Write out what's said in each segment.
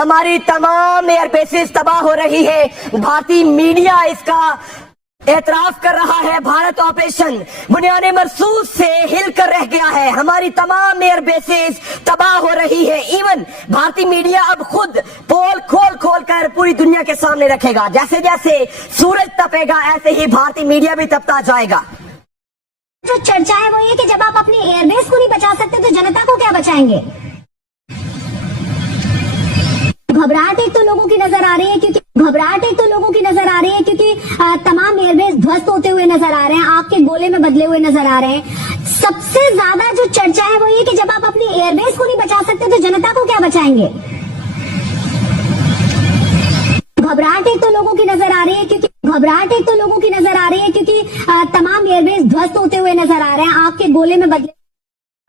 हमारी तमाम एयरबेसिस तबाह हो रही है। भारतीय मीडिया इसका एतराफ कर रहा है। भारत ऑपरेशन बुनियाद मरसूस से हिल कर रह गया है। हमारी तमाम एयर बेसिस तबाह हो रही है। इवन भारतीय मीडिया अब खुद पोल खोल खोल कर पूरी दुनिया के सामने रखेगा। जैसे जैसे सूरज तपेगा, ऐसे ही भारतीय मीडिया भी तपता जाएगा। जो चर्चा है वो ये कि जब आप अपने एयरबेस को नहीं बचा सकते तो जनता को क्या बचाएँगे? घबराहट एक तो लोगों की नज़र आ रही है, क्योंकि घबराहट एक तो लोगों की नज़र आ रही है, क्योंकि तमाम एयरबेस ध्वस्त होते हुए नज़र आ रहे हैं, आग के गोले में बदले हुए नज़र आ रहे हैं। सबसे ज़्यादा जो चर्चा है वो ये कि जब आप अपनी एयरबेस को नहीं बचा सकते तो जनता को क्या बचाएँगे? घबराहट एक तो लोगों की नज़र आ रही है, क्योंकि घबराहट एक तो लोगों की नज़र आ रही है, क्योंकि तमाम एयरबेस ध्वस्त होते हुए नज़र आ रहे हैं, आग के गोले में बदले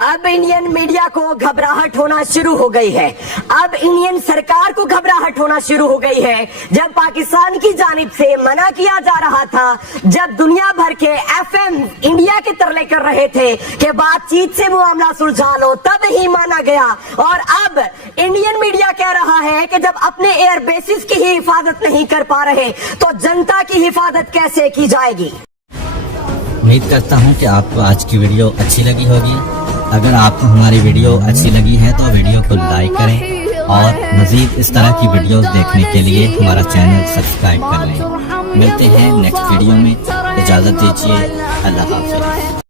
अब इंडियन मीडिया को घबराहट होना शुरू हो गई है। अब इंडियन सरकार को घबराहट होना शुरू हो गई है। जब पाकिस्तान की जानिब से मना किया जा रहा था, जब दुनिया भर के एफएम इंडिया के तरले कर रहे थे कि बातचीत से मामला सुलझा लो तब ही माना गया। और अब इंडियन मीडिया कह रहा है कि जब अपने एयर बेसिस की ही हिफाजत नहीं कर पा रहे तो जनता की हिफाजत कैसे की जाएगी? उम्मीद करता हूँ कि आपको आज की वीडियो अच्छी लगी होगी। अगर आपको हमारी वीडियो अच्छी लगी है तो वीडियो को लाइक करें और मजीद इस तरह की वीडियोस देखने के लिए हमारा चैनल सब्सक्राइब कर लें। मिलते हैं नेक्स्ट वीडियो में। इजाज़त दीजिए। अल्लाह हाफिज़।